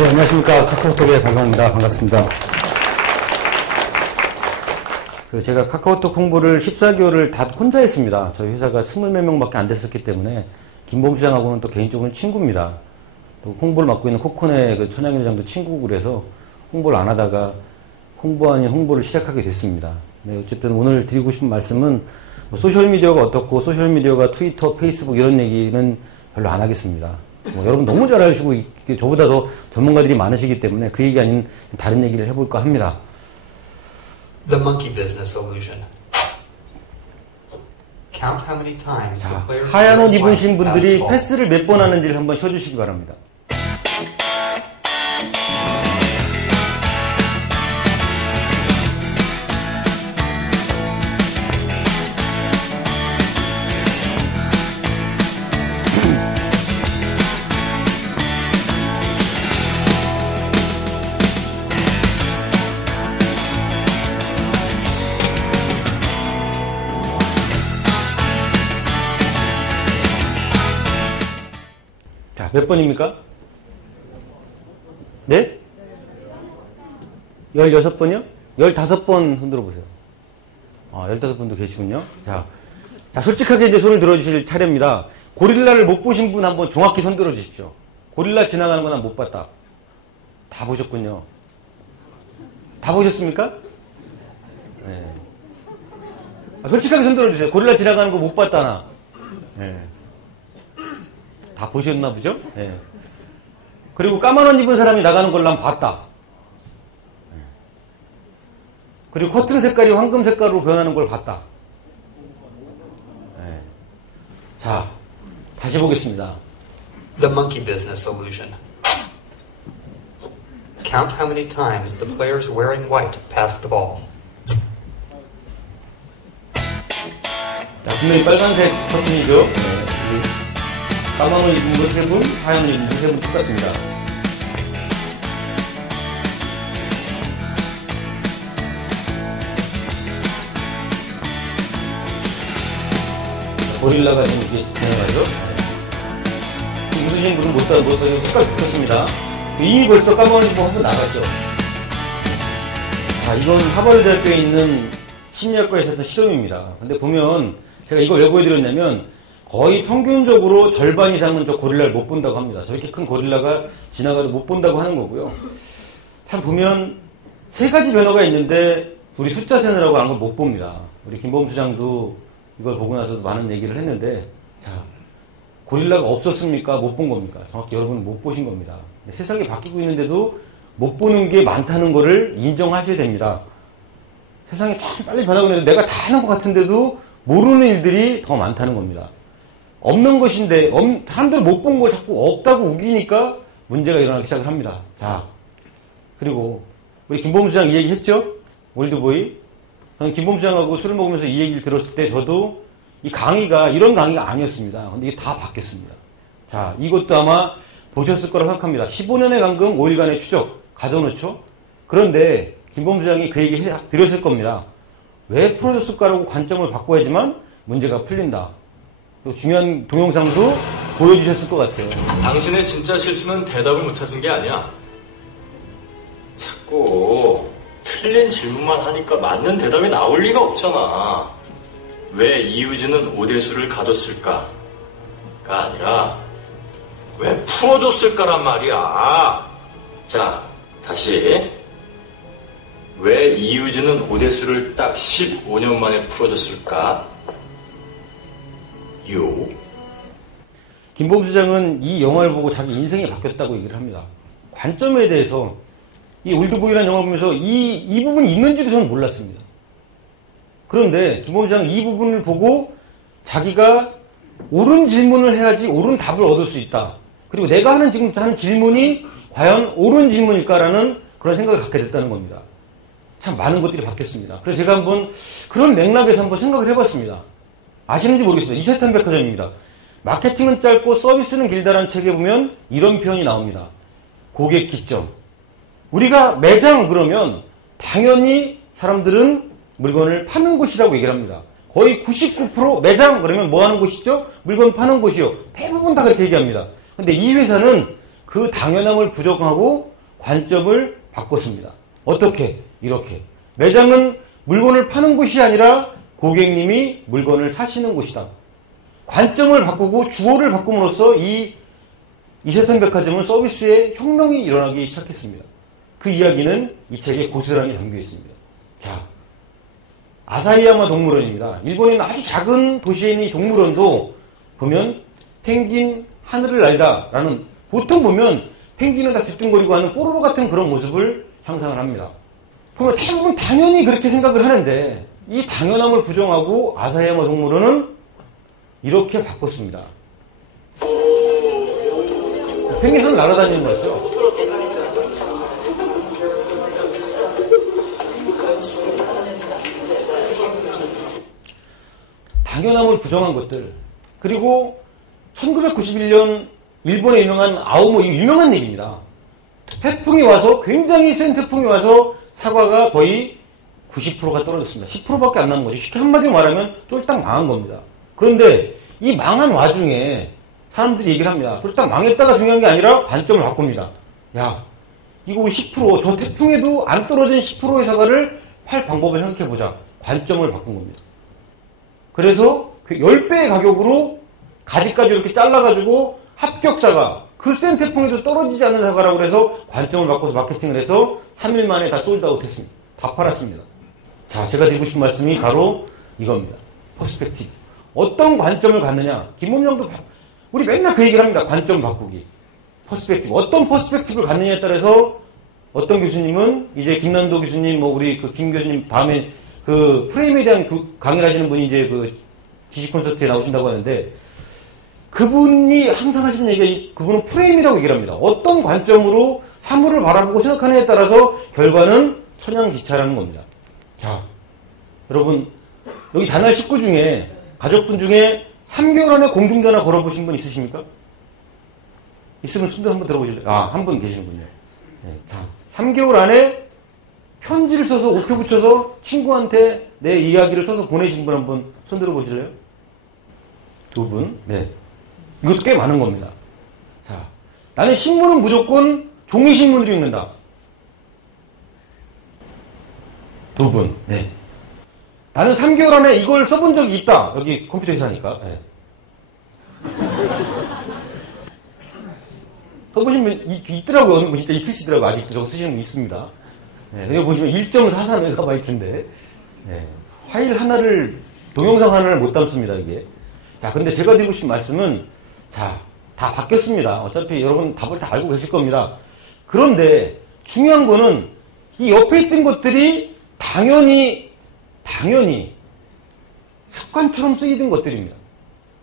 네, 안녕하십니까. 카카오톡의 박영호입니다. 반갑습니다. 제가 카카오톡 홍보를 14개월을 다 혼자 했습니다. 저희 회사가 20몇 명밖에 안 됐었기 때문에 김범수 시장하고는 또 개인적으로는 친구입니다. 또 홍보를 맡고 있는 코코네 그 천양일 회장도 친구고 그래서 홍보를 안 하다가 홍보 아닌 홍보를 시작하게 됐습니다. 네, 어쨌든 오늘 드리고 싶은 말씀은 뭐 소셜미디어가 어떻고 소셜미디어가 트위터, 페이스북 이런 얘기는 별로 안 하겠습니다. 뭐 여러분 너무 잘 아시고 저보다 더 전문가들이 많으시기 때문에 그 얘기 아닌 다른 얘기를 해볼까 합니다. The monkey business illusion. Count how many times the players 하얀 옷 입으신 분들이 패스를 몇 번 하는지를 한번 쉬어주시기 바랍니다. 몇 번입니까? 네? 16번이요? 15번 손 들어보세요. 15분도 계시군요. 자, 솔직하게 이제 손을 들어주실 차례입니다. 고릴라를 못 보신 분 한번 정확히 손 들어주십시오. 고릴라 지나가는 건 난 못 봤다. 다 보셨군요. 다 보셨습니까? 네. 솔직하게 손 들어주세요. 고릴라 지나가는 거 못 봤다, 나. 네. 다 보셨나 보죠? 예. 그리고 까만 옷 입은 사람이 나가는 걸 난 봤다. 그리고 커튼 색깔이 황금 색깔로 변하는 걸 봤다. 예. 자, 다시 보겠습니다. The monkey business illusion. Count how many times the players wearing white pass the ball. 자, 분명히 빨간색 커튼이죠? 네. 까만 옷 입은 거 3분, 하얀 옷 입은 거 3분 똑같습니다. 고릴라가 지금 이렇게 진행하죠. 입으신 분은 못 사요. 똑같이 붙었습니다. 이미 벌써 까만 옷 입고 한번 나갔죠. 자, 이건 하버드대학교에 있는 심리학과에 있었던 실험입니다. 근데 보면 제가 이걸 왜 보여드렸냐면 거의 평균적으로 절반 이상은 저 고릴라를 못 본다고 합니다. 저렇게 큰 고릴라가 지나가도 못 본다고 하는 거고요. 참 보면 3가지 변화가 있는데 우리 숫자 세느라고 하는 걸 못 봅니다. 우리 김범수 장도 이걸 보고 나서도 많은 얘기를 했는데, 자, 고릴라가 없었습니까? 못 본 겁니까? 정확히 여러분은 못 보신 겁니다. 세상이 바뀌고 있는데도 못 보는 게 많다는 거를 인정하셔야 됩니다. 세상이 참 빨리 변하고 있는데 내가 다 하는 것 같은데도 모르는 일들이 더 많다는 겁니다. 없는 것인데 사람들 못 본 걸 자꾸 없다고 우기니까 문제가 일어나기 시작을 합니다. 자, 그리고 우리 김범수 장 이 얘기 했죠? 올드보이. 저는 김범수 장하고 술을 먹으면서 이 얘기를 들었을 때 저도 이 강의가 이런 강의가 아니었습니다. 근데 이게 다 바뀌었습니다. 자, 이것도 아마 보셨을 거라고 생각합니다. 15년의 감금, 5일간의 추적 가져놓죠? 그런데 김범수 장이 그 얘기 드렸을 겁니다. 왜 풀어줬을까라고 관점을 바꿔야지만 문제가 풀린다. 또 중요한 동영상도 보여주셨을 것 같아요. 당신의 진짜 실수는 대답을 못 찾은 게 아니야. 자꾸 틀린 질문만 하니까 맞는 대답이 나올 리가 없잖아. 왜 이유진은 오대수를 가뒀을까가 아니라 왜 풀어줬을까란 말이야. 자, 다시. 왜 이유진은 오대수를 딱 15년 만에 풀어줬을까? 김범수 장은 이 영화를 보고 자기 인생이 바뀌었다고 얘기를 합니다. 관점에 대해서 이 올드보이라는 영화를 보면서 이 부분이 있는지도 저는 몰랐습니다. 그런데 김범수 장은 이 부분을 보고 자기가 옳은 질문을 해야지 옳은 답을 얻을 수 있다. 그리고 내가 지금부터 하는 질문이 과연 옳은 질문일까라는 그런 생각을 갖게 됐다는 겁니다. 참 많은 것들이 바뀌었습니다. 그래서 제가 한번 그런 맥락에서 한번 생각을 해봤습니다. 아시는지 모르겠습니다. 이세탄 백화점입니다. 마케팅은 짧고 서비스는 길다라는 책에 보면 이런 표현이 나옵니다. 고객 기점. 우리가 매장 그러면 당연히 사람들은 물건을 파는 곳이라고 얘기를 합니다. 거의 99% 매장 그러면 뭐 하는 곳이죠? 물건 파는 곳이요. 대부분 다 그렇게 얘기합니다. 근데 이 회사는 그 당연함을 부정하고 관점을 바꿨습니다. 어떻게? 이렇게. 매장은 물건을 파는 곳이 아니라 고객님이 물건을 사시는 곳이다. 관점을 바꾸고 주어를 바꿈으로써 이 이세탄백화점은 서비스의 혁명이 일어나기 시작했습니다. 그 이야기는 이 책에 고스란히 담겨 있습니다. 자, 아사히야마 동물원입니다. 일본에 있는 아주 작은 도시에 있는 이 동물원도 보면 펭귄 하늘을 날다라는, 보통 보면 펭귄은 다 뒤뚱거리고 하는 뽀로로 같은 그런 모습을 상상을 합니다. 그러면 대부분 당연히 그렇게 생각을 하는데 이 당연함을 부정하고 아사히야마 동물원은 이렇게 바꿨습니다. 펭귄 하늘 날아다니는 거죠. 당연함을 부정한 것들. 그리고 1991년 일본에 유명한 아오모, 이거 유명한 얘기입니다. 태풍이 와서, 굉장히 센 태풍이 와서 사과가 거의 90%가 떨어졌습니다. 10%밖에 안 남은 거죠. 쉽게 한마디로 말하면 쫄딱 망한 겁니다. 그런데 이 망한 와중에 사람들이 얘기를 합니다. 쫄딱 망했다가 중요한 게 아니라 관점을 바꿉니다. 야, 이거 우리 10%, 저 태풍에도 안 떨어진 10%의 사과를 팔 방법을 생각해보자. 관점을 바꾼 겁니다. 그래서 그 10배의 가격으로 가지까지 이렇게 잘라가지고 합격사과, 그 센 태풍에도 떨어지지 않는 사과라고 해서 관점을 바꿔서 마케팅을 해서 3일 만에 다 솔드아웃 했습니다. 다 팔았습니다. 자, 제가 드리고 싶은 말씀이 바로 이겁니다. 퍼스펙티브. 어떤 관점을 갖느냐. 김범정도 우리 맨날 그 얘기를 합니다. 관점 바꾸기. 퍼스펙티브. 어떤 퍼스펙티브를 갖느냐에 따라서 어떤 교수님은 이제 김난도 교수님, 뭐 우리 그 김 교수님 다음에 그 프레임에 대한 강의를 하시는 분이 이제 그 지식 콘서트에 나오신다고 하는데 그분이 항상 하시는 얘기가 그분은 프레임이라고 얘기를 합니다. 어떤 관점으로 사물을 바라보고 생각하느냐에 따라서 결과는 천양지차라는 겁니다. 자, 여러분 여기 단할 식구 중에 가족분 중에 3개월 안에 공중전화 걸어보신 분 있으십니까? 있으면 손도 한번 들어보실래요? 아, 한 분 계시는군요. 네, 자, 3개월 안에 편지를 써서 우표 붙여서 친구한테 내 이야기를 써서 보내신 분 한번 손 들어보실래요? 2분? 네. 이것도 꽤 많은 겁니다. 자, 나는 신문은 무조건 종이신문으로 읽는다. 2분. 네. 나는 3개월 안에 이걸 써본 적이 있다. 여기 컴퓨터 회사니까. 네. 써보신 분 있더라고요. 어느 분 진짜 있으시더라고요. 아직도 저거 쓰시는 분 있습니다. 네, 여기 보시면 1.43MB. 네. 파일 하나를, 동영상 하나를 못 담습니다, 이게. 자, 근데 제가 드리고 싶은 말씀은, 자, 다 바뀌었습니다. 어차피 여러분 답을 다 알고 계실 겁니다. 그런데 중요한 거는 이 옆에 있던 것들이 당연히 습관처럼 쓰이던 것들입니다.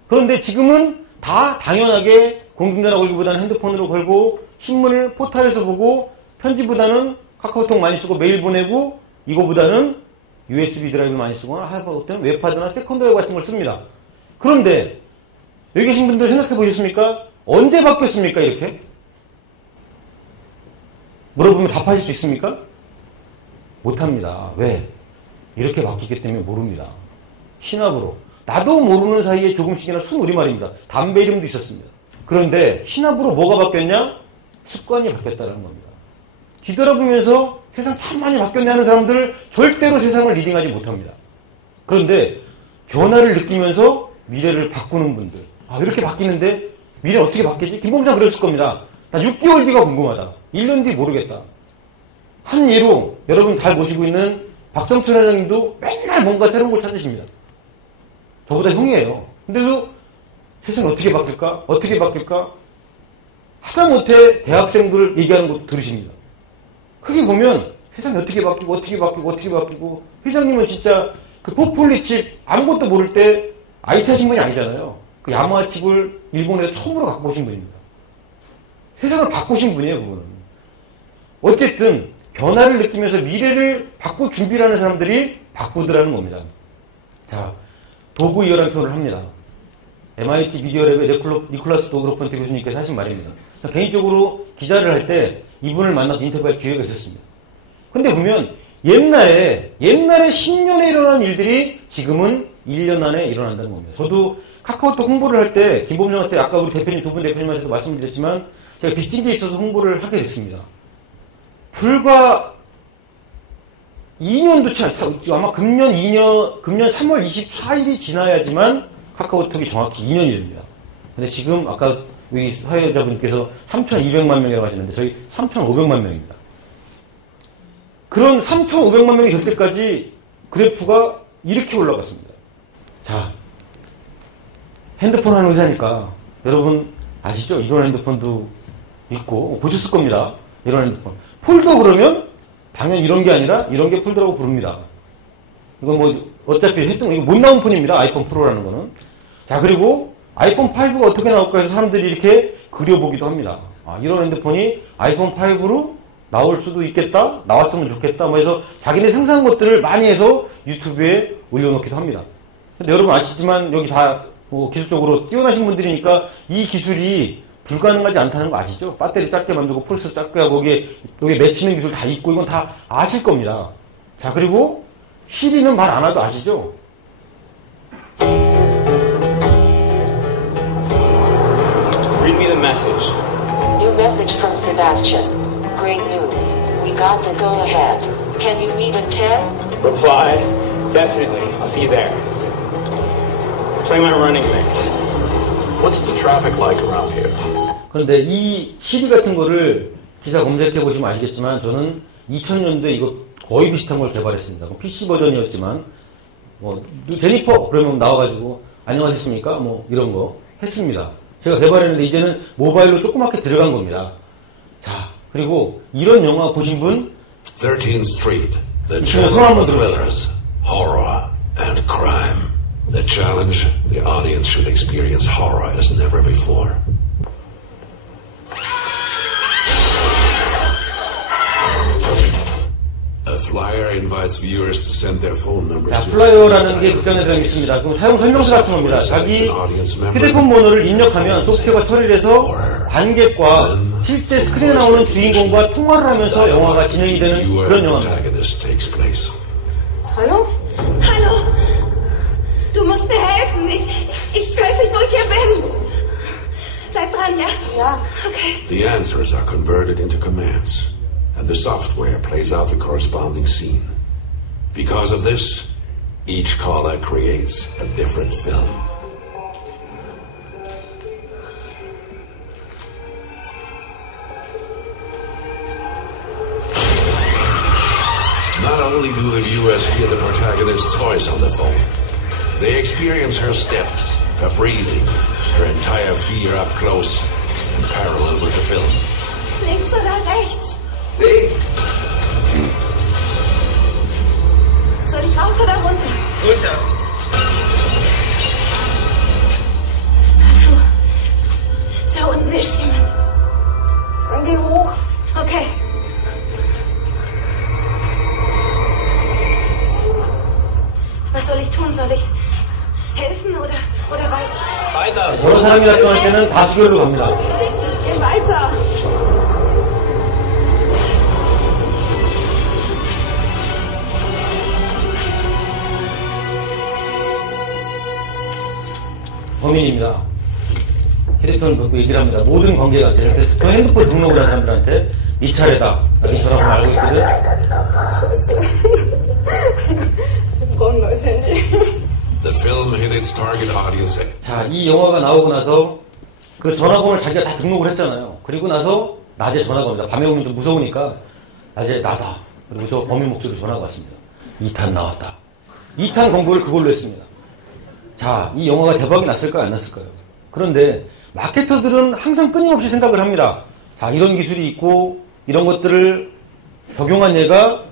그런데 지금은 다 당연하게 공중전화 걸기보다는 핸드폰으로 걸고 신문을 포탈에서 보고 편지보다는 카카오톡 많이 쓰고 메일 보내고 이거보다는 USB 드라이브 많이 쓰거나 하다못해 웹하드나 세컨드 드라이브 같은 걸 씁니다. 그런데 여기 계신 분들 생각해 보셨습니까? 언제 바뀌었습니까? 이렇게? 물어보면 답하실 수 있습니까? 못합니다. 왜? 이렇게 바뀌기 때문에 모릅니다. 신압으로. 나도 모르는 사이에 조금씩이나 순우리말입니다. 담배 이름도 있었습니다. 그런데 신압으로 뭐가 바뀌었냐? 습관이 바뀌었다는 겁니다. 뒤돌아보면서 세상 참 많이 바뀌었네 하는 사람들 절대로 세상을 리딩하지 못합니다. 그런데 변화를 느끼면서 미래를 바꾸는 분들. 아, 이렇게 바뀌는데 미래 어떻게 바뀌지? 김범장 그랬을 겁니다. 나 6개월 뒤가 궁금하다. 1년 뒤 모르겠다. 한 예로 여러분 잘 모시고 있는 박성춘 회장님도 맨날 뭔가 새로운 걸 찾으십니다. 저보다 형이에요. 근데도 세상이 어떻게 바뀔까? 어떻게 바뀔까? 하다못해 대학생들 얘기하는 것도 들으십니다. 크게 보면 세상이 어떻게 바뀌고 회장님은 진짜 그 포폴리칩 아무것도 모를 때 IT 하신 분이 아니잖아요. 그 야마하 칩을 일본에서 처음으로 갖고 오신 분입니다. 세상을 바꾸신 분이에요, 그분은. 어쨌든 변화를 느끼면서 미래를 바꿀 준비를 하는 사람들이 바꾸더라는 겁니다. 자, 도구 이어라는 표현을 합니다. MIT 미디어랩의 니콜라스 도그로펀트 교수님께서 하신 말입니다. 개인적으로 기자를 할 때 이분을 만나서 인터뷰할 기회가 있었습니다. 근데 보면 옛날에 10년에 일어난 일들이 지금은 1년 안에 일어난다는 겁니다. 저도 카카오톡 홍보를 할 때, 김범정한테 아까 우리 대표님, 두 분 대표님한테도 말씀드렸지만, 제가 빚진 게 있어서 홍보를 하게 됐습니다. 불과 2년도 아마 금년 3월 24일이 지나야지만 카카오톡이 정확히 2년이 됩니다. 근데 지금 아까 여기 사회자분께서 3,200만 명이라고 하시는데 저희 3,500만 명입니다. 그런 3,500만 명이 될 때까지 그래프가 이렇게 올라갔습니다. 자, 핸드폰 하는 회사니까 여러분 아시죠? 이런 핸드폰도 있고 보셨을 겁니다. 이런 핸드폰. 폴더 그러면 당연히 이런 게 아니라 이런 게 폴더라고 부릅니다. 이건 뭐 어차피 이거 못 나온 폰입니다. 아이폰 프로라는 거는. 자, 그리고 아이폰 5가 어떻게 나올까 해서 사람들이 이렇게 그려보기도 합니다. 아, 이런 핸드폰이 아이폰 5로 나올 수도 있겠다, 나왔으면 좋겠다, 뭐 해서 자기네 상상한 것들을 많이 해서 유튜브에 올려놓기도 합니다. 근데 여러분 아시지만 여기 다 뭐 기술적으로 뛰어나신 분들이니까 이 기술이 불가능하지 않다는 거 아시죠? 배터리 작게 만들고 프로세서 작게 하고 여기 맺히는 기술 다 있고 이건 다 아실 겁니다. 자, 그리고 시리는 말 안 해도 아시죠? Read me the message. New message from Sebastian. Great news. We got the go-ahead. Can you meet at 10? Reply, definitely. I'll see you there. Play my running mix. What's the traffic like around here? 그런데 이 시리 같은 거를 기사 검색해 보시면 아시겠지만 저는 2000년도에 이거 거의 비슷한 걸 개발했습니다. PC 버전이었지만 뭐 제니퍼 그러면 나와가지고 안녕하셨습니까? 뭐 이런 거 했습니다. 제가 개발했는데 이제는 모바일로 조그맣게 들어간 겁니다. 자, 그리고 이런 영화 보신 분 13th Street, the 손 challenge 한번 for 들어보세요. thrillers, horror, and crime. The challenge, the audience should experience horror as never before. A flyer invites viewers to send their phone numbers 자, to 플라이어라는 게 극단에 들어 있습니다. 그럼 사용 설명서 같은 겁니다. 자기 휴대폰 번호를 입력하면 소프트웨어가 처리를 해서 관객과 실제 스크린에 나오는 주인공과 통화를 하면서 영화가 진행이 되는 viewer 그런 영화입니다. protagonist takes place. Hallo? Hallo? Du musst mir helfen. Ich weiß nicht, wo ich hier bin. Bleib dran, ja? Ja. Okay. The answers are converted into commands, and the software plays out the corresponding scene. Because of this, each caller creates a different film. Not only do the viewers hear the protagonist's voice on the phone, they experience her steps, her breathing, her entire fear up close and parallel with the film. Links oder rechts? Links. Soll ich rauf oder runter? Runter. Hör zu. Da unten ist jemand. Dann geh hoch. Okay. Was soll ich tun? Soll ich helfen oder weiter? Weiter. 여러 사람이 나타날 때는 다수결로 갑니다. Geh weiter. 범인입니다. 휴대폰을 갖고 얘기를 합니다. 모든 관계자한테. 그래서 그 핸드폰 등록을 한 사람들한테 네 차례다. 네 전화번호 알고 있거든. Scheiße. Wir brauchen ein neues Handy. The film hit its target audience at 자, 이 영화가 나오고 나서 그 전화번호를 자기가 다 등록을 했잖아요. 그리고 나서 낮에 전화가 옵니다. 밤에 오면 좀 무서우니까 낮에 나다. 그리고 저 범인 목소리로 전화가 왔습니다. 2탄 나왔다. 2탄 공부를 그걸로 했습니다. 자, 이 영화가 대박이 났을까요? 안 났을까요? 그런데 마케터들은 항상 끊임없이 생각을 합니다. 자, 이런 기술이 있고 이런 것들을 적용한 얘가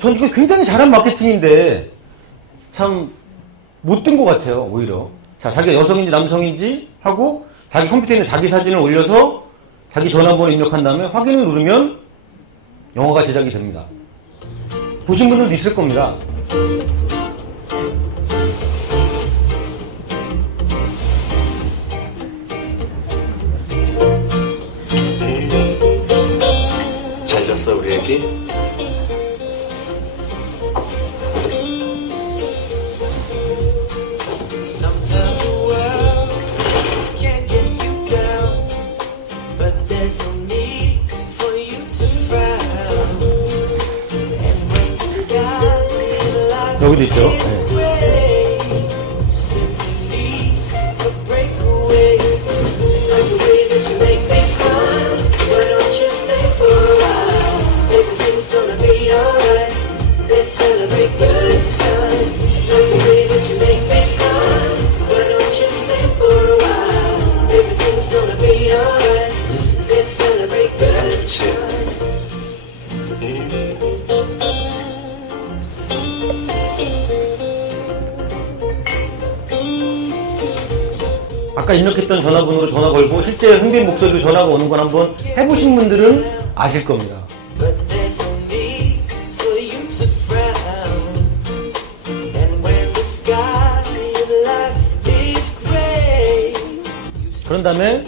저는 이거 굉장히 잘한 마케팅인데 참 못된 것 같아요. 오히려. 자, 자기가 여성인지 남성인지 하고 자기 컴퓨터에 있는 자기 사진을 올려서 자기 전화번호 입력한 다음에 확인을 누르면 영화가 제작이 됩니다. 보신 분들도 있을 겁니다. 잘 잤어, 우리 애기? 노래도 있죠. 네. 아까 입력했던 전화번호로 전화 걸고 실제 흥빈 목소리로 전화가 오는 건 한번 해보신 분들은 아실 겁니다. 그런 다음에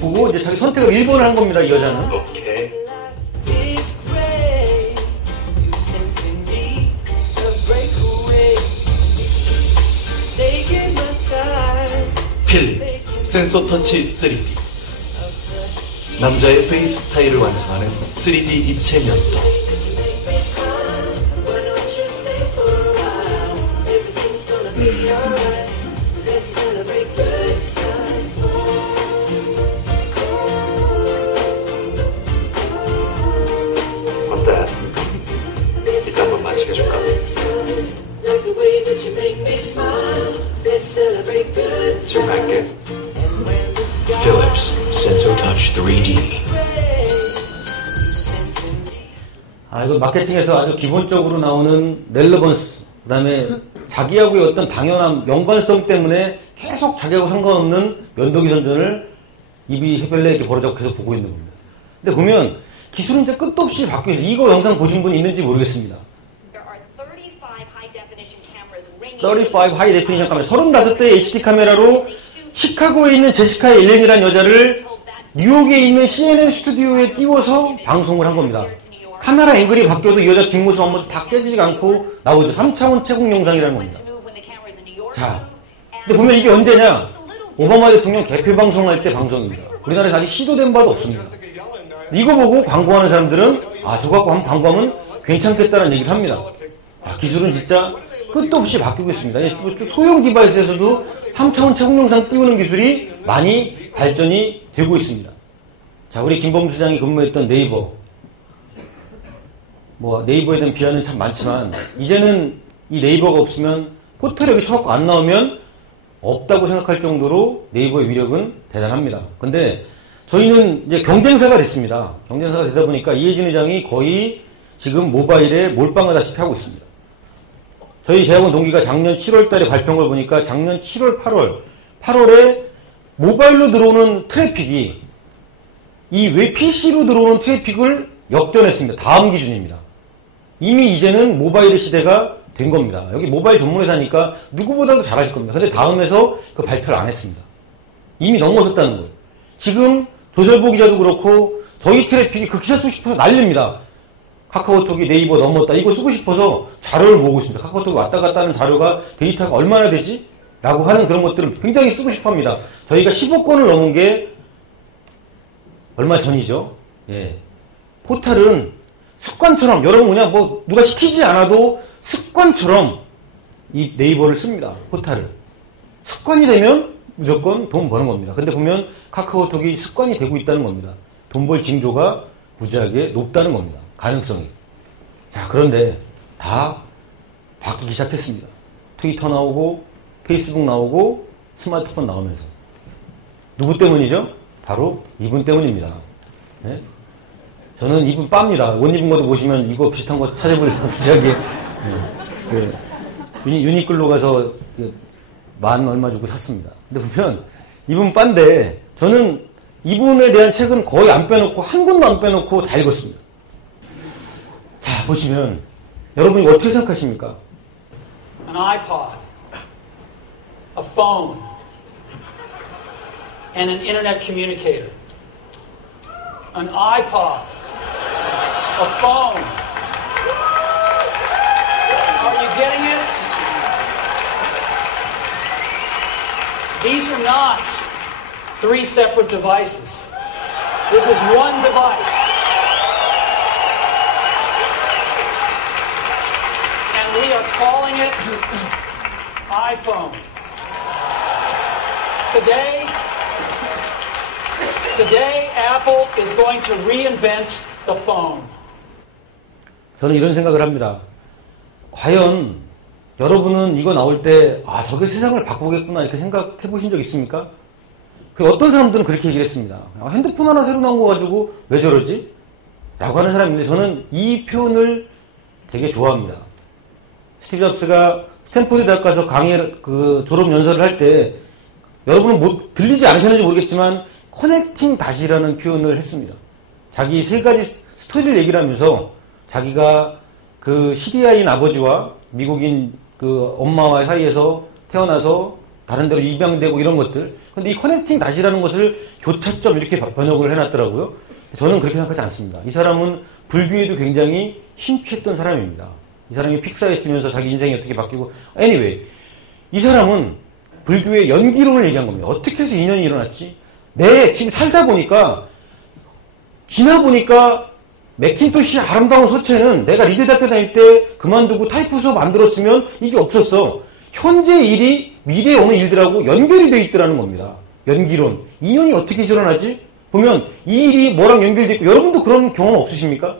보고 이제 자기 선택을 1번을 한 겁니다. 이 여자는. 오케이. 필립스 센서 터치 3D 남자의 페이스 스타일을 완성하는 3D 입체 면도 어때? 이따 한번 만지게줄까? 지금 할게. 필립스 센서 터치 3D 이거 마케팅에서 아주 기본적으로 나오는 렐러번스, 그 다음에 자기하고의 어떤 당연함, 연관성 때문에 계속 자기하고 상관없는 면도기 선전을 입이 해별내 이렇게 벌어져서 계속 보고 있는 겁니다. 근데 보면 기술은 이제 끝도 없이 바뀌고 있어요. 이거 영상 보신 분 있는지 모르겠습니다. 35 하이 데피니션 카메라, 35대의 HD 카메라로 시카고에 있는 제시카 엘렌이라는 여자를 뉴욕에 있는 CNN 스튜디오에 띄워서 방송을 한 겁니다. 카메라 앵글이 바뀌어도 이 여자 뒷모습 한 번도 다 깨지지 않고 나오죠. 3차원 채공 영상이라는 겁니다. 자, 근데 보면 이게 언제냐? 오바마 대통령 개표 방송할 때 방송입니다. 우리나라에서 아직 시도된 바도 없습니다. 이거 보고 광고하는 사람들은 저거 갖고 한번 광고하면 괜찮겠다는 얘기를 합니다. 기술은 진짜 끝도 없이 바뀌고 있습니다. 소형 디바이스에서도 3차원 채공 영상 띄우는 기술이 많이 발전이 되고 있습니다. 자, 우리 김범수 시장이 근무했던 네이버. 네이버에 대한 비하는 참 많지만, 이제는 이 네이버가 없으면, 호텔 여기 쳐갖고 안 나오면 없다고 생각할 정도로 네이버의 위력은 대단합니다. 근데 저희는 이제 경쟁사가 됐습니다. 경쟁사가 되다 보니까 이혜진 회장이 거의 지금 모바일에 몰빵하다시피 하고 있습니다. 저희 대학원 동기가 작년 7월 달에 발표한 걸 보니까 작년 7월, 8월에 모바일로 들어오는 트래픽이 이 왜 PC로 들어오는 트래픽을 역전했습니다. 다음 기준입니다. 이미 이제는 모바일의 시대가 된 겁니다. 여기 모바일 전문회사니까 누구보다도 잘하실 겁니다. 근데 다음에서 그 발표를 안 했습니다. 이미 넘어섰다는 거예요. 지금 조설보 기자도 그렇고 저희 트래픽이 그 기사 쓰고 싶어서 난립니다. 카카오톡이 네이버 넘었다. 이거 쓰고 싶어서 자료를 모으고 있습니다. 카카오톡이 왔다 갔다 하는 자료가 데이터가 얼마나 되지? 라고 하는 그런 것들을 굉장히 쓰고 싶어 합니다. 저희가 15건을 넘은 게 얼마 전이죠. 예. 포탈은 습관처럼, 여러분 그냥 누가 시키지 않아도 습관처럼 이 네이버를 씁니다. 포탈을. 습관이 되면 무조건 돈 버는 겁니다. 근데 보면 카카오톡이 습관이 되고 있다는 겁니다. 돈 벌 징조가 무지하게 높다는 겁니다. 가능성이. 자, 그런데 다 바뀌기 시작했습니다. 트위터 나오고 페이스북 나오고 스마트폰 나오면서. 누구 때문이죠? 바로 이분 때문입니다. 네? 저는 이분 빠입니다. 옷 입은 것도 보시면 이거 비슷한 거 찾아보려고 무지하게 유니클로 가서 만 얼마 주고 샀습니다. 근데 보면 이분 빠인데 저는 이분에 대한 책은 거의 안 빼놓고 한 권도 안 빼놓고 다 읽었습니다. 자, 보시면 여러분이 어떻게 생각하십니까? An iPod, a phone, and an internet communicator. An iPod, a phone. Are you getting it? These are not three separate devices. This is one device. And We are calling it iPhone. Today, Apple is going to reinvent the phone. 저는 이런 생각을 합니다. 과연 여러분은 이거 나올 때 저게 세상을 바꾸겠구나 이렇게 생각해 보신 적 있습니까? 어떤 사람들은 그렇게 얘기를 했습니다. 핸드폰 하나 새로 나온 거 가지고 왜 저러지? 라고 하는 사람인데 저는 이 표현을 되게 좋아합니다. 스티브 잡스가 스탠포드 대학 가서 졸업 연설을 할 때 여러분은 들리지 않으셨는지 모르겠지만 커넥팅 닷이라는 표현을 했습니다. 자기 세 가지 스토리를 얘기를 하면서 자기가 그 시리아인 아버지와 미국인 그 엄마와 사이에서 태어나서 다른 데로 입양되고 이런 것들. 근데 이 커넥팅 닷이라는 것을 교차점 이렇게 번역을 해놨더라고요. 저는 그렇게 생각하지 않습니다. 이 사람은 불교에도 굉장히 심취했던 사람입니다. 이 사람이 픽사에 있으면서 자기 인생이 어떻게 바뀌고. anyway, 이 사람은 불교의 연기론을 얘기한 겁니다. 어떻게 해서 인연이 일어났지? 지금 살다 보니까, 지나보니까 맥킨토시 아름다운 서체는 내가 리드 대학교 다닐 때 그만두고 타이프 수업 만들었으면 이게 없었어. 현재 일이 미래에 오는 일들하고 연결이 되어 있더라는 겁니다. 연기론. 인연이 어떻게 일어나지? 보면 이 일이 뭐랑 연결되어 있고 여러분도 그런 경험 없으십니까?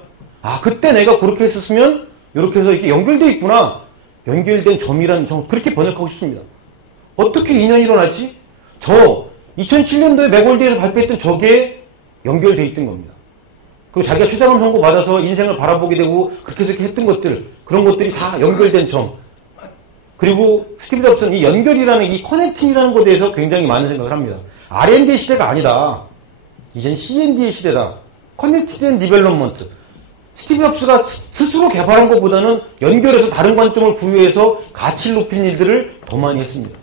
그때 내가 그렇게 했었으면 이렇게 해서 이렇게 연결되어 있구나. 연결된 점이라는 점 그렇게 번역하고 싶습니다. 어떻게 인연이 일어났지? 2007년도에 맥월드에서 발표했던 저게 연결되어 있던 겁니다. 그리고 자기가 최장암 선고 받아서 인생을 바라보게 되고 그렇게 해서 했던 것들, 그런 것들이 다 연결된 점. 그리고 스티브 잡스는 이 연결이라는 이 커넥팅이라는 것에 대해서 굉장히 많은 생각을 합니다. R&D 시대가 아니다. 이젠 C&D의 시대다. 커넥티드 앤 디벨롭먼트. 스티브 잡스가 스스로 개발한 것보다는 연결해서 다른 관점을 부여해서 가치를 높이는 일들을 더 많이 했습니다.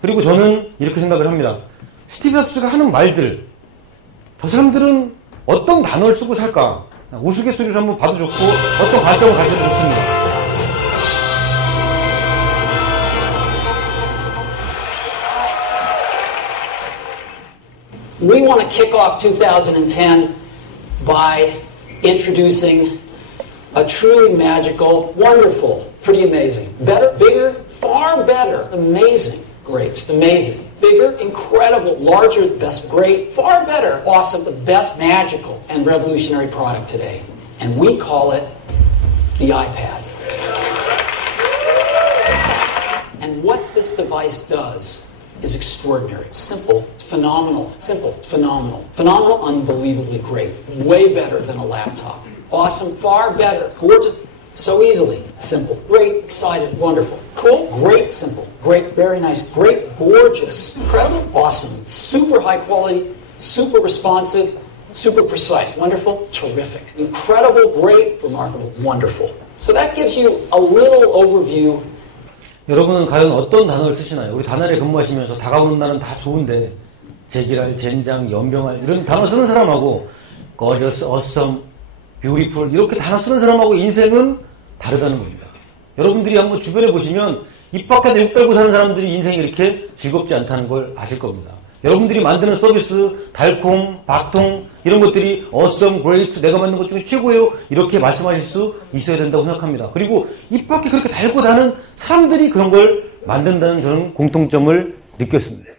그리고 저는 이렇게 생각을 합니다. 스티브 잡스가 하는 말들, 저 사람들은 어떤 단어를 쓰고 살까? 우스갯소리로 한번 봐도 좋고 어떤 관점을 가져도 좋습니다. We want to kick off 2010 by introducing a truly magical, wonderful, pretty amazing, better, bigger, far better, amazing, great, amazing, bigger, incredible, larger, best, great, far better, awesome, the best magical and revolutionary product today. And we call it the iPad. And what this device does is extraordinary. Simple, phenomenal. Simple, phenomenal. Phenomenal, unbelievably great. Way better than a laptop. Awesome, far better. Gorgeous, so easily. Simple, great, excited, wonderful. Cool, great, simple. Great, very nice. Great, gorgeous. Incredible, awesome. Super high quality, super responsive, super precise. Wonderful, terrific. Incredible, great, remarkable, wonderful. So that gives you a little overview. 여러분은 과연 어떤 단어를 쓰시나요? 우리 단알에 근무하시면서 다가오는 날은 다 좋은데 제기랄, 젠장, 연병할 이런 단어 쓰는 사람하고 gorgeous, awesome, beautiful 이렇게 단어 쓰는 사람하고 인생은 다르다는 겁니다. 여러분들이 한번 주변에 보시면 입 밖에다 욕 달고 사는 사람들이 인생이 이렇게 즐겁지 않다는 걸 아실 겁니다. 여러분들이 만드는 서비스, 달콤, 박통 이런 것들이 awesome, great, 내가 만든 것 중에 최고예요 이렇게 말씀하실 수 있어야 된다고 생각합니다. 그리고 입 밖에 그렇게 달고 사는 사람들이 그런 걸 만든다는 저는 공통점을 느꼈습니다.